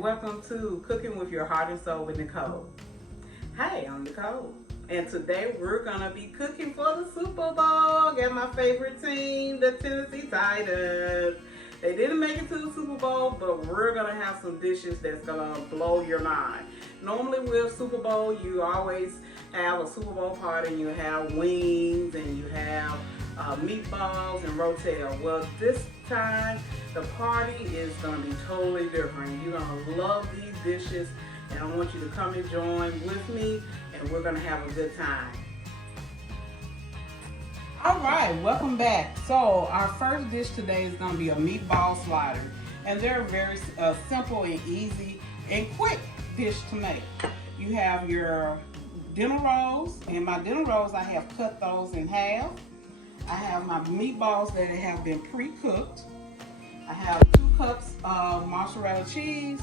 and welcome to Cooking with Your Heart and Soul with Nicole. Hey, I'm Nicole, and today we're gonna be cooking for the Super Bowl. Got my favorite team, the Tennessee Titans. They didn't make it to the Super Bowl, but we're gonna have some dishes that's gonna blow your mind. Normally with Super Bowl, you always have a Super Bowl party and you have wings and you have meatballs and rotel. Well, this time the party is gonna be totally different. You're gonna love these dishes, and I want you to come and join with me, and we're gonna have a good time. All right, welcome back. So our first dish today is gonna be a meatball slider, and they're very simple and easy and quick dish to make. You have your dinner rolls, and my dinner rolls, I have cut those in half. I have my meatballs that have been pre-cooked. I have 2 cups of mozzarella cheese,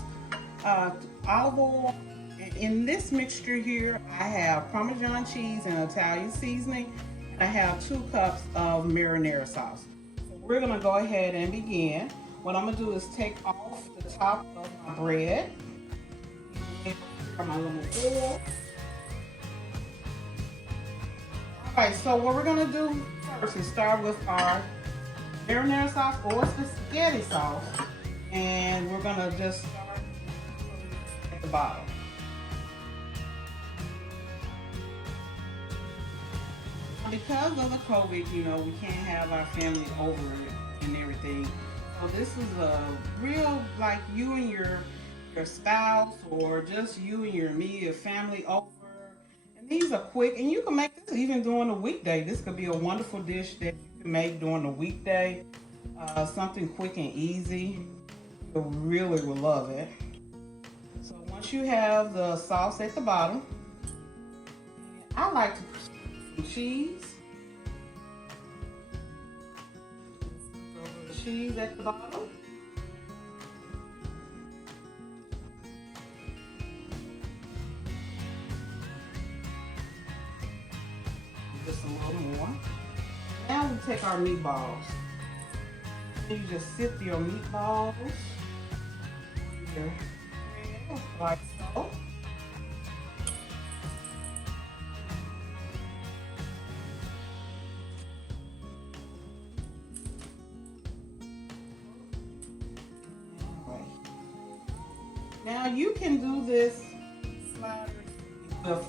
olive oil. And in this mixture here, I have Parmesan cheese and Italian seasoning. I have 2 cups of marinara sauce. So we're gonna go ahead and begin. What I'm gonna do is take off the top of my bread. My little oil. All right, so what we're gonna do first is start with our marinara sauce or spaghetti sauce, and we're gonna just start at the bottom. Because of the COVID, you know, we can't have our family over and everything. So this is a real, like, you and your spouse, or just you and your immediate family over. And these are quick, and you can make this even during the weekday. This could be a wonderful dish that you can make during the weekday. Something quick and easy. You really will love it. So once you have the sauce at the bottom, I like to put some cheese. Cheese at the bottom. Just a little more. Now we take our meatballs. You just sip your meatballs here, like so. Now you can do this sliders with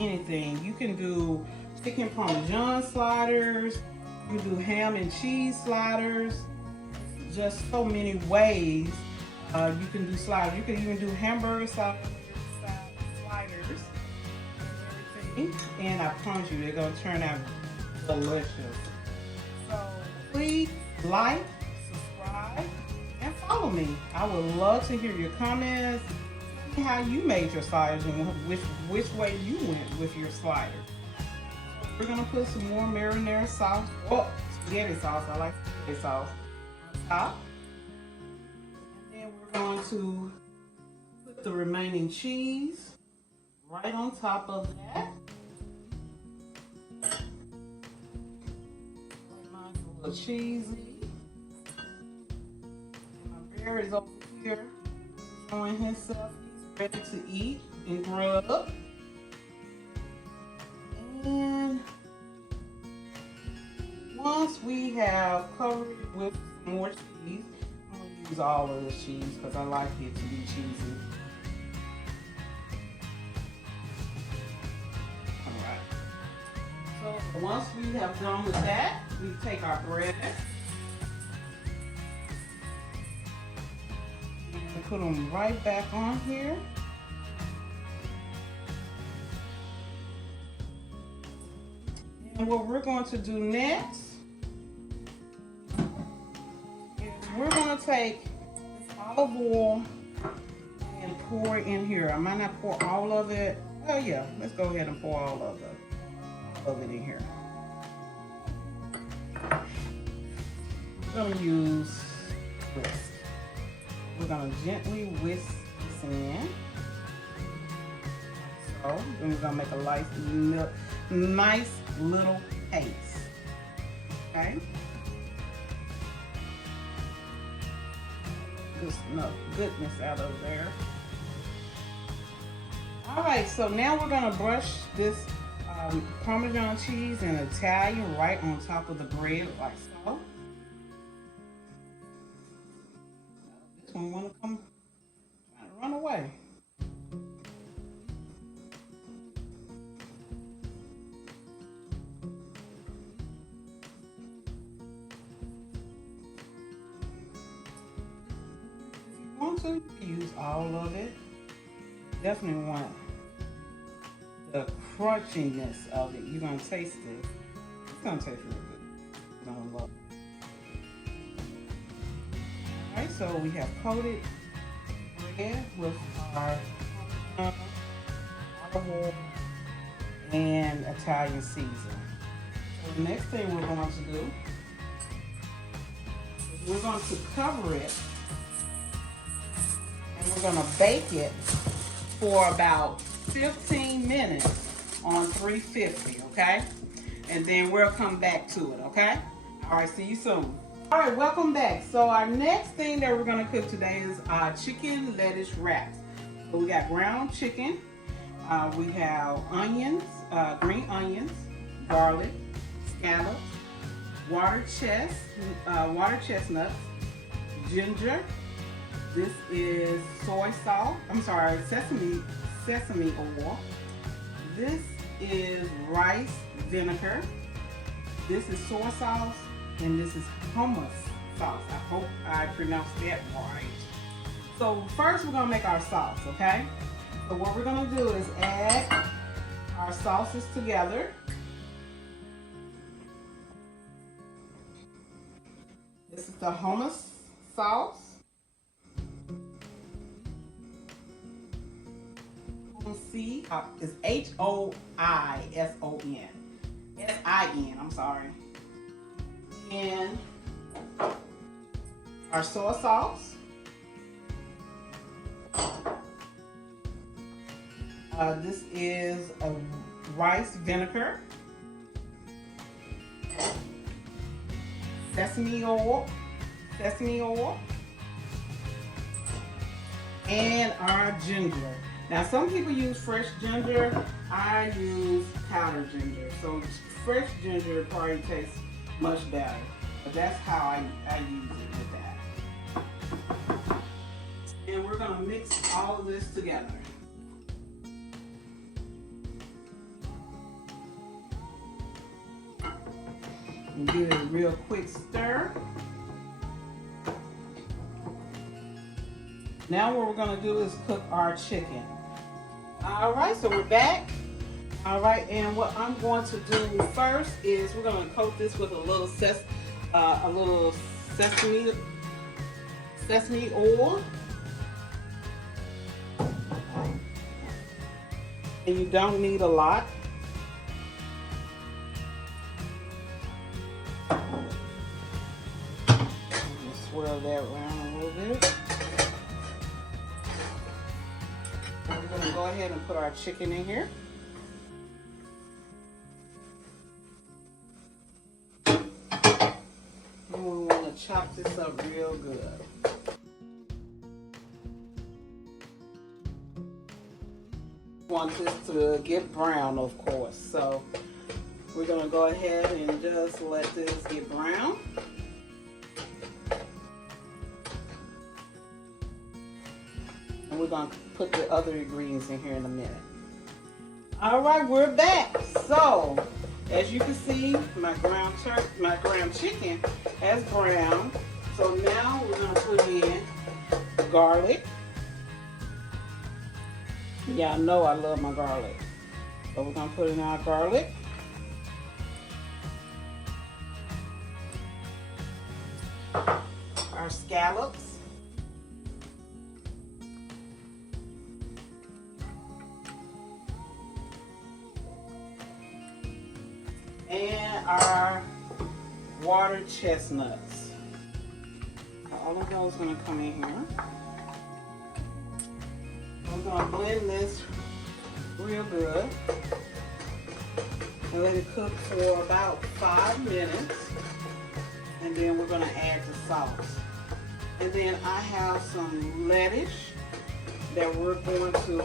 anything. You can do chicken Parmesan sliders. You can do ham and cheese sliders. Just so many ways you can do sliders. You can even do hamburger sliders and everything. And I promise you, they're gonna turn out delicious. So please like, subscribe, and follow me. I would love to hear your comments, how you made your sliders, and which way you went with your sliders. We're gonna put some more marinara sauce, spaghetti sauce. I like spaghetti sauce on top, and then we're going to put the remaining cheese right on top of that. Mine's a little cheesy. My bear is over here showing himself. He's ready to eat and grub. And once we have covered it with some more cheese, I'm going to use all of this cheese because I like it to be cheesy. Alright. So once we have done with that, we take our bread and put them right back on here. And what we're going to do next is we're going to take this olive oil and pour it in here. I might not pour all of it. Oh yeah, let's go ahead and pour all of it in here. We're going to use whisk. We're going to gently whisk this in. So then we're going to make a nice little paste. Okay? Good. this enough goodness out of there. All right, so now we're gonna brush this Parmesan cheese and Italian right on top of the bread like so. This one wanna come trying to run away. To use all of it. Definitely want the crunchiness of it. You're gonna taste it. It's gonna taste really good. You're gonna love it. Alright, so we have coated bread with our olive oil and Italian seasoning. So the next thing we're going to do is we're going to cover it. And we're gonna bake it for about 15 minutes on 350, okay? And then we'll come back to it, okay? All right, see you soon. All right, welcome back. So our next thing that we're gonna cook today is chicken lettuce wraps. So we got ground chicken, we have onions, green onions, garlic, scallops, water chestnuts, ginger. This is soy sauce. I'm sorry, sesame oil. This is rice vinegar. This is soy sauce, and this is hummus sauce. I hope I pronounced that right. So first we're gonna make our sauce, okay? So what we're gonna do is add our sauces together. This is the hummus sauce. C is Hoisin. S-I-N, I'm sorry. And our soy sauce. This is a rice vinegar. Sesame oil. And our ginger. Now, some people use fresh ginger. I use powdered ginger. So fresh ginger probably tastes much better. But that's how I use it with that. And we're gonna mix all of this together. And give it a real quick stir. Now what we're gonna do is cook our chicken. All right, so we're back. All right, and what I'm going to do first is we're gonna coat this with a little sesame oil. And you don't need a lot. Swirl that around a little bit. We're going to go ahead and put our chicken in here. And we want to chop this up real good. We want this to get brown, of course. So we're going to go ahead and just let this get brown. And we're going to put the other ingredients in here in a minute. All right, we're back. So, as you can see, my ground chicken has browned. So now we're going to put in the garlic. Y'all know I love my garlic. So we're going to put in our garlic. Our scallops. And our water chestnuts. All of those are going to come in here. We're going to blend this real good and let it cook for about 5 minutes. And then we're going to add the sauce. And then I have some lettuce that we're going to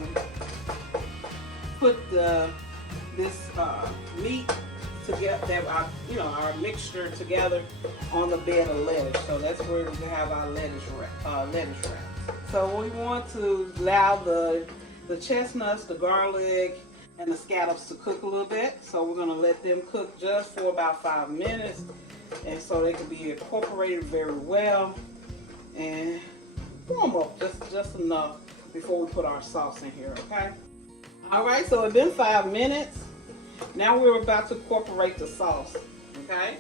put this meat together, that our mixture together on the bed of lettuce. So that's where we have our lettuce wrap. So we want to allow the chestnuts, the garlic, and the scallops to cook a little bit. So we're going to let them cook just for about 5 minutes, and so they can be incorporated very well and warm up just enough before we put our sauce in here. Okay. All right. So it's been 5 minutes. Now we're about to incorporate the sauce. Okay.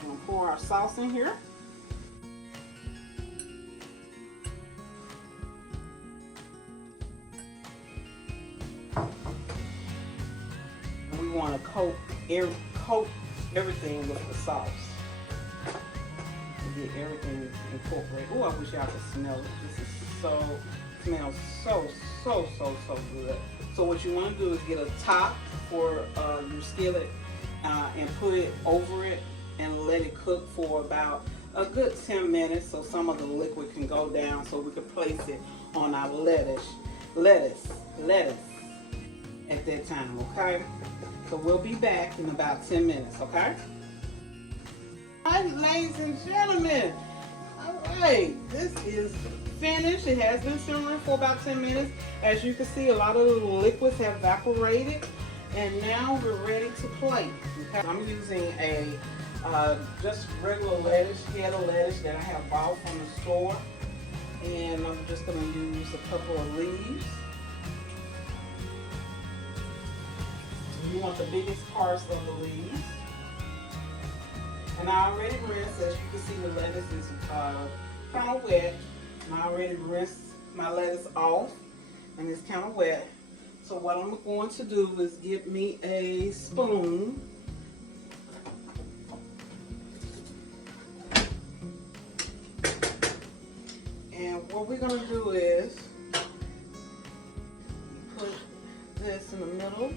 I'm going to pour our sauce in here. We want to coat everything with the sauce. Get everything incorporated. Oh, I wish y'all could smell it. This is smells so good. So what you want to do is get a top for your skillet and put it over it and let it cook for about a good 10 minutes so some of the liquid can go down, so we can place it on our lettuce at that time. Okay. So we'll be back in about 10 minutes, okay? All right, ladies and gentlemen. All right, this is finished. It has been simmering for about 10 minutes. As you can see, a lot of the liquids have evaporated, and now we're ready to plate. Okay? I'm using a just regular lettuce, head of lettuce that I have bought from the store, and I'm just going to use a couple of leaves. You want the biggest parts of the leaves. And I already rinsed, as you can see, the lettuce is kind of wet. And I already rinsed my lettuce off, and it's kind of wet. So what I'm going to do is get me a spoon. And what we're going to do is put this in the middle.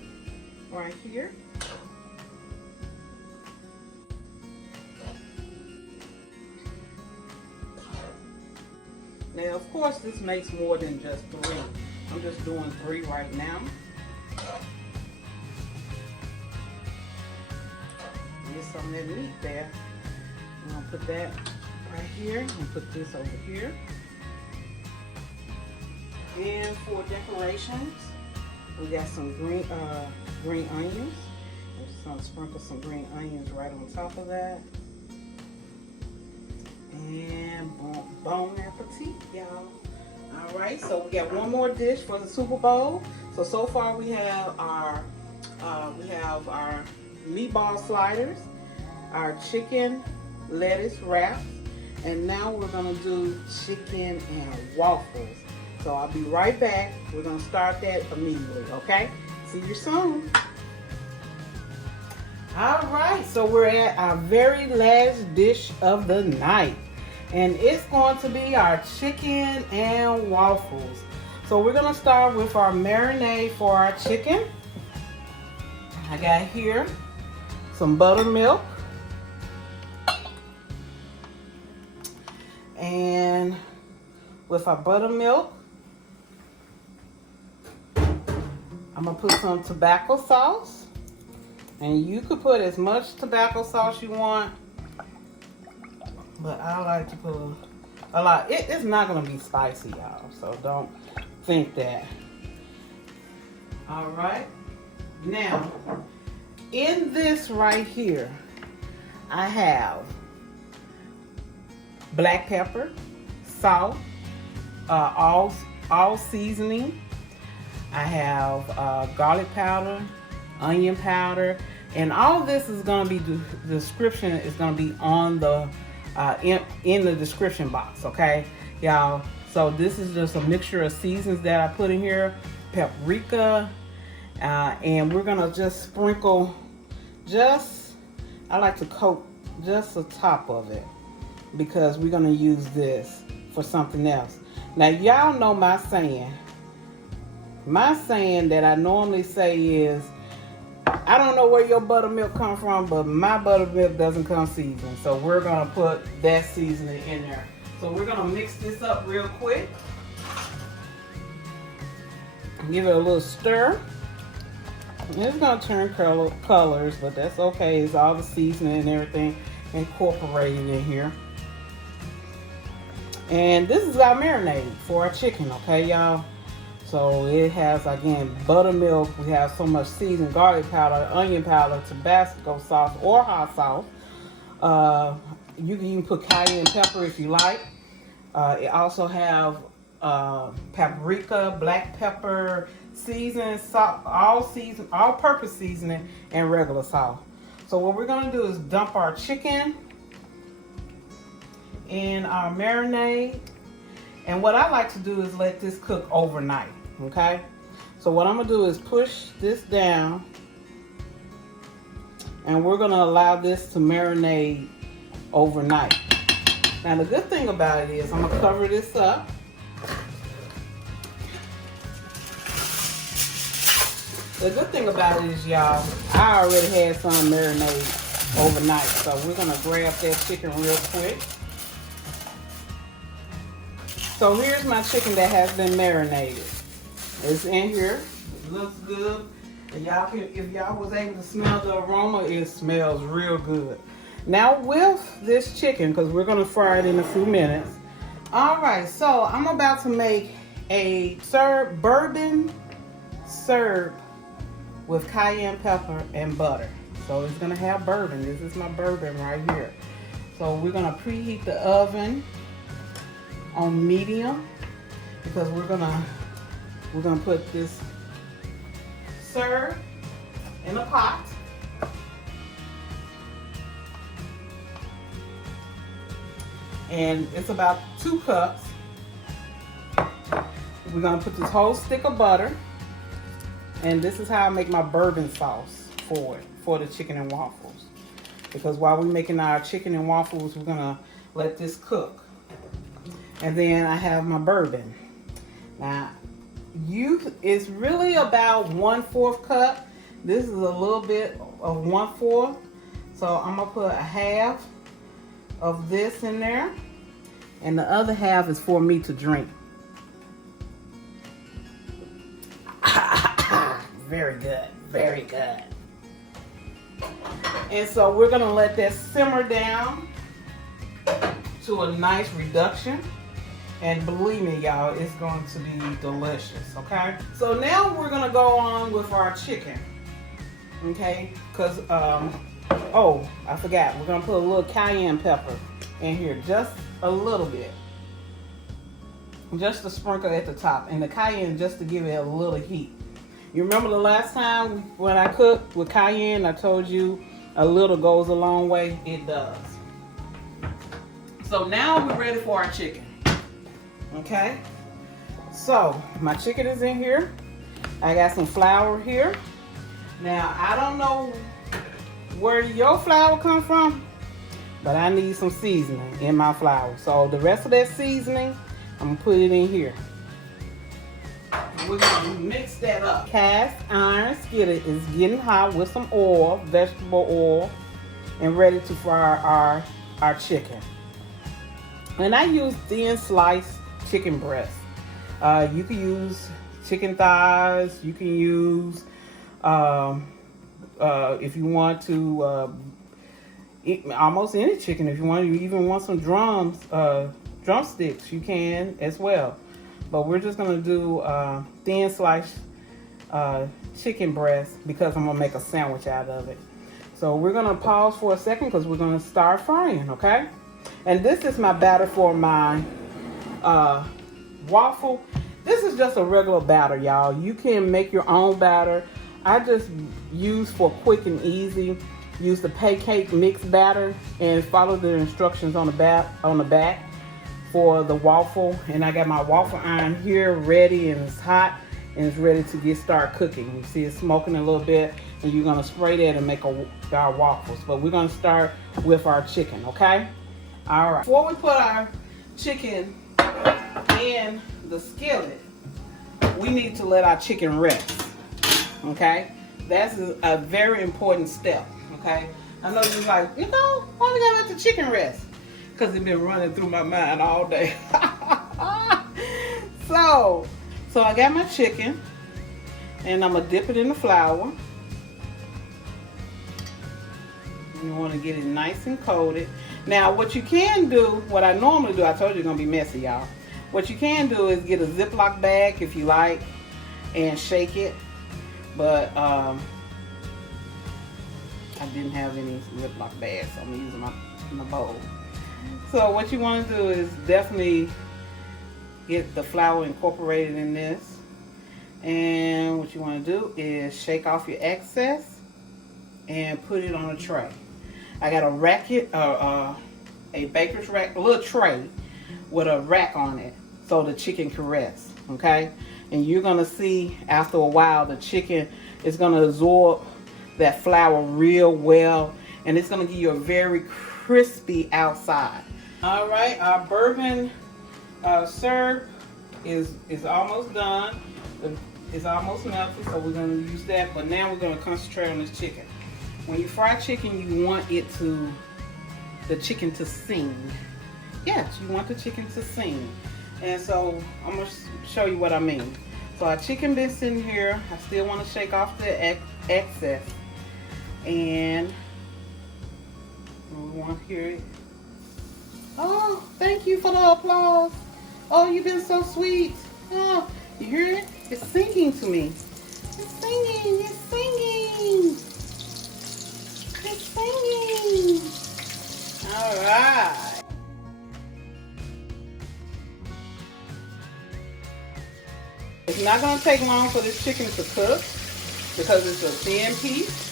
Right here. Now, of course, this makes more than just 3. I'm just doing 3 right now. Get some of that meat there. I'm gonna put that right here. I'm gonna put this over here. And for decorations, we got some green onions. I'm just gonna sprinkle some green onions right on top of that. And bon appetit, y'all. All right, so we got one more dish for the Super Bowl. So far we have our meatball sliders, our chicken lettuce wraps, and now we're gonna do chicken and waffles. So I'll be right back. We're gonna start that immediately, okay? See you soon. All right, so we're at our very last dish of the night, and it's going to be our chicken and waffles. So we're gonna start with our marinade for our chicken. I got here some buttermilk, and with our buttermilk, I'm gonna put some tobacco sauce, and you could put as much tobacco sauce you want, but I like to put a lot. It's not gonna be spicy, y'all, so don't think that. All right, now in this right here, I have black pepper, salt, all seasoning. I have garlic powder, onion powder, and all of this is going to be, the description is going to be on the in the description box, okay, y'all. So this is just a mixture of seasons that I put in here, paprika, and we're going to just sprinkle, I like to coat just the top of it, because we're going to use this for something else. Now y'all know my saying. My saying that I normally say is, I don't know where your buttermilk come from, but my buttermilk doesn't come seasoned. So we're gonna put that seasoning in there. So we're gonna mix this up real quick. Give it a little stir. It's gonna turn colors, but that's okay. It's all the seasoning and everything incorporated in here. And this is our marinade for our chicken, okay, y'all? So it has, again, buttermilk. We have so much seasoned garlic powder, onion powder, Tabasco sauce, or hot sauce. You can even put cayenne pepper if you like. It also have paprika, black pepper, seasoned salt, all-purpose seasoning, and regular salt. So what we're gonna do is dump our chicken in our marinade, and what I like to do is let this cook overnight. Okay, so what I'm gonna do is push this down, and we're gonna allow this to marinate overnight. Now the good thing about it is I'm gonna cover this up. The good thing about it is, y'all, I already had some marinade overnight, so we're gonna grab that chicken real quick. So here's my chicken that has been marinated. It's in here. It looks good. And y'all can, if y'all was able to smell the aroma, it smells real good. Now with this chicken, because we're gonna fry it in a few minutes. All right, so I'm about to make a bourbon syrup with cayenne pepper and butter. So it's gonna have bourbon. This is my bourbon right here. So we're gonna preheat the oven on medium, because we're gonna put this syrup in a pot. And it's about 2 cups. We're gonna put this whole stick of butter. And this is how I make my bourbon sauce for the chicken and waffles. Because while we're making our chicken and waffles, we're gonna let this cook. And then I have my bourbon. Now, it's really about 1/4 cup. This is a little bit of 1/4. So I'm gonna put a half of this in there. And the other half is for me to drink. Very good, very good. And so we're gonna let that simmer down to a nice reduction. And believe me, y'all, it's going to be delicious, okay? So now we're gonna go on with our chicken, okay? Because, oh, I forgot. We're gonna put a little cayenne pepper in here, just a little bit. Just to sprinkle at the top. And the cayenne just to give it a little heat. You remember the last time when I cooked with cayenne, I told you a little goes a long way? It does. So now we're ready for our chicken. Okay? So my chicken is in here. I got some flour here. Now I don't know where your flour comes from, but I need some seasoning in my flour. So the rest of that seasoning, I'm gonna put it in here. We're gonna mix that up. Cast iron skillet is getting hot with some oil, vegetable oil, and ready to fry our chicken. And I use thin sliced chicken breast. You can use chicken thighs. You can use, if you want to, eat almost any chicken. If you want, you even want some drumsticks, you can as well. But we're just gonna do thin sliced chicken breast because I'm gonna make a sandwich out of it. So we're gonna pause for a second because we're gonna start frying, okay? And this is my batter for my waffle. This is just a regular batter, y'all. You can make your own batter. I just use for quick and easy. Use the pancake mix batter and follow the instructions on the back for the waffle. And I got my waffle iron here ready, and it's hot and it's ready to start cooking. You see it's smoking a little bit, and you're gonna spray that and make our waffles. But we're gonna start with our chicken, okay? All right. Before we put our chicken in the skillet, we need to let our chicken rest, okay? That's a very important step, okay? I know you're like, you know, why we gotta let the chicken rest? because it's been running through my mind all day. So I got my chicken, and I'm gonna dip it in the flour. You want to get it nice and coated. Now, what you can do, what I normally do, I told you it's gonna be messy, y'all. What you can do is get a Ziploc bag if you like, and shake it. But I didn't have any Ziploc bags, so I'm using my bowl. So what you want to do is definitely get the flour incorporated in this. And what you want to do is shake off your excess and put it on a tray. I got a baker's rack, a little tray with a rack on it so the chicken can rest, okay? And you're gonna see after a while the chicken is gonna absorb that flour real well, and it's gonna give you a very crispy outside. All right, our bourbon syrup is almost done. It's almost melted, so we're gonna use that. But now we're gonna concentrate on this chicken. When you fry chicken, you want the chicken to sing. Yes, you want the chicken to sing. And so I'm gonna show you what I mean. So our chicken been sitting here. I still want to shake off the excess, and we want to hear it. Oh, thank you for the applause. Oh, you've been so sweet. Oh, you hear it? It's singing to me. It's singing. It's singing. It's singing. All right. It's not going to take long for this chicken to cook because it's a thin piece.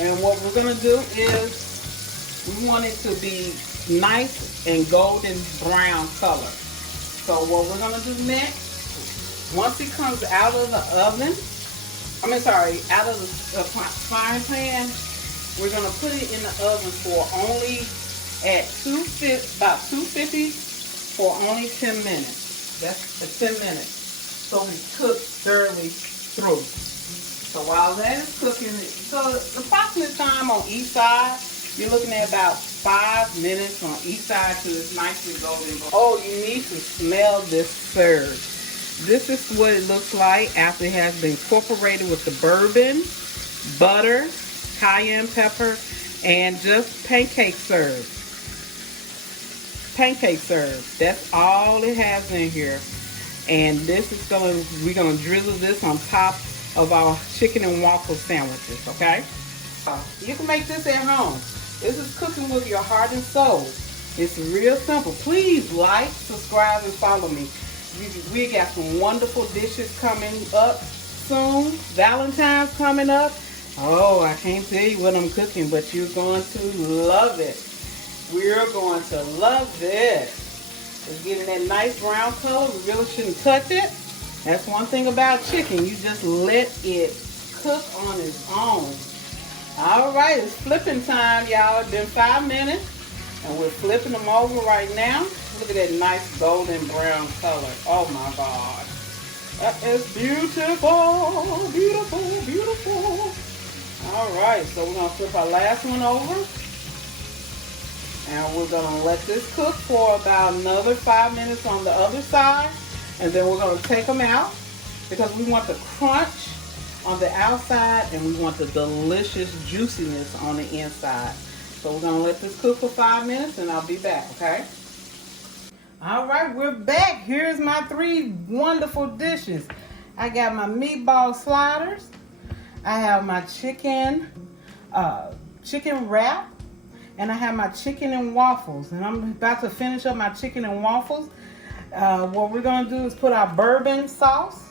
And what we're going to do is we want it to be nice and golden brown color. So what we're going to do next, once it comes out of the oven, out of the frying pan, we're going to put it in the oven for only at about 250 for only 10 minutes. That's 10 minutes. So we cook thoroughly through. So while that is cooking, so the approximate time on each side, you're looking at about 5 minutes on each side till it's nicely golden. Oh, you need to smell this serve. This is what it looks like after it has been incorporated with the bourbon, butter, cayenne pepper, and just pancake serve. Pancake serve. That's all it has in here. And this is we're gonna drizzle this on top of our chicken and waffle sandwiches, okay? You can make this at home. This is cooking with your heart and soul. It's real simple. Please like, subscribe, and follow me. We got some wonderful dishes coming up soon. Valentine's coming up. Oh, I can't tell you what I'm cooking, but you're going to love it. We're going to love this. It's getting that nice brown color. We really shouldn't touch it. That's one thing about chicken. You just let it cook on its own. All right, it's flipping time, y'all. It's been 5 minutes, and we're flipping them over right now. Look at that nice golden brown color. Oh my God. That is beautiful, beautiful, beautiful. All right, so we're gonna flip our last one over. And we're gonna let this cook for about another 5 minutes on the other side. And then we're gonna take them out because we want the crunch on the outside and we want the delicious juiciness on the inside. So we're gonna let this cook for 5 minutes and I'll be back, okay? All right, we're back. Here's my 3 wonderful dishes. I got my meatball sliders. I have my chicken wrap. And I have my chicken and waffles. And I'm about to finish up my chicken and waffles. What we're going to do is put our bourbon sauce,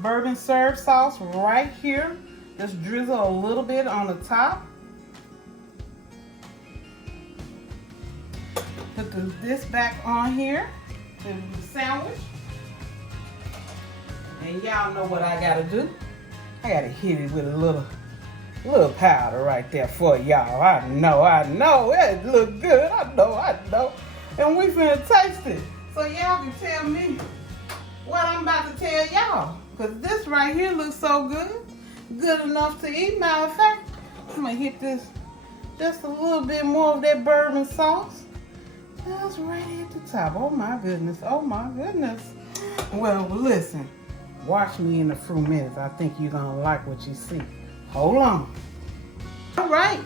bourbon serve sauce right here. Just drizzle a little bit on the top. Put this back on here, the sandwich. And y'all know what I got to do. I got to hit it with a little powder right there for y'all. I know. It look good. I know. And we finna taste it. So y'all can tell me what I'm about to tell y'all. Because this right here looks so good. Good enough to eat. Matter of fact, I'm gonna hit this just a little bit more of that bourbon sauce. That's right at the top. Oh my goodness. Oh my goodness. Well, listen. Watch me in a few minutes. I think you're gonna like what you see. Hold on. All right.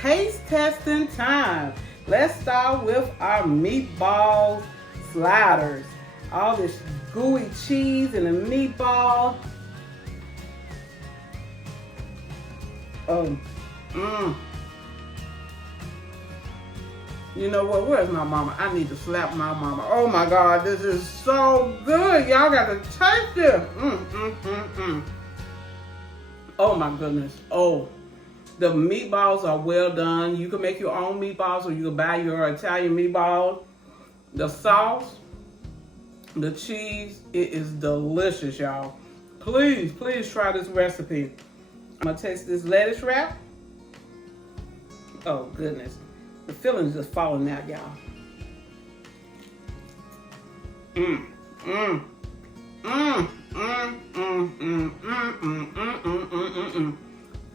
Taste testing time. Let's start with our meatball sliders. All this gooey cheese and the meatball. Oh, You know what? Where's my mama? I need to slap my mama. Oh my God, this is so good. Y'all got to taste this. Oh my goodness. Oh, the meatballs are well done. You can make your own meatballs or you can buy your Italian meatballs. The sauce, the cheese, it is delicious, y'all. Please, please try this recipe. I'm gonna taste this lettuce wrap. Oh goodness. The filling's just falling out, y'all.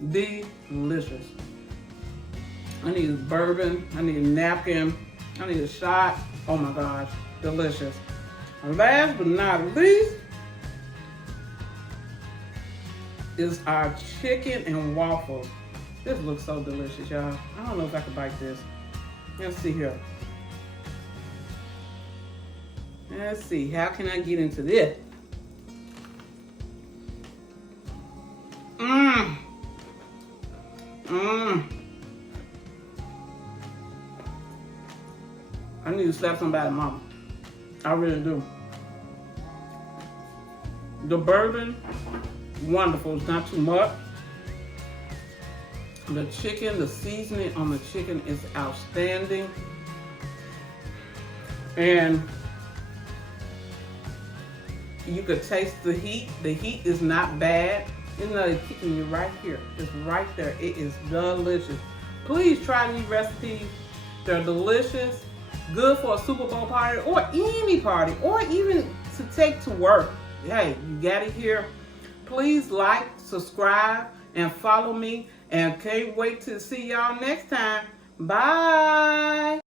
Delicious. I need a bourbon. I need a napkin. I need a shot. Oh my gosh, delicious. And last but not least is our chicken and waffles. This looks so delicious, y'all. I don't know if I can bite this. Let's see here. Let's see, how can I get into this? I need to slap somebody, mama. I really do. The bourbon, wonderful. It's not too much. The chicken, the seasoning on the chicken is outstanding. And you could taste the heat. The heat is not bad. You know, it's kicking you right here. It's right there. It is delicious. Please try these recipes. They're delicious. Good for a Super Bowl party or any party or even to take to work. Hey, you got it here. Please like, subscribe, and follow me. And can't wait to see y'all next time. Bye.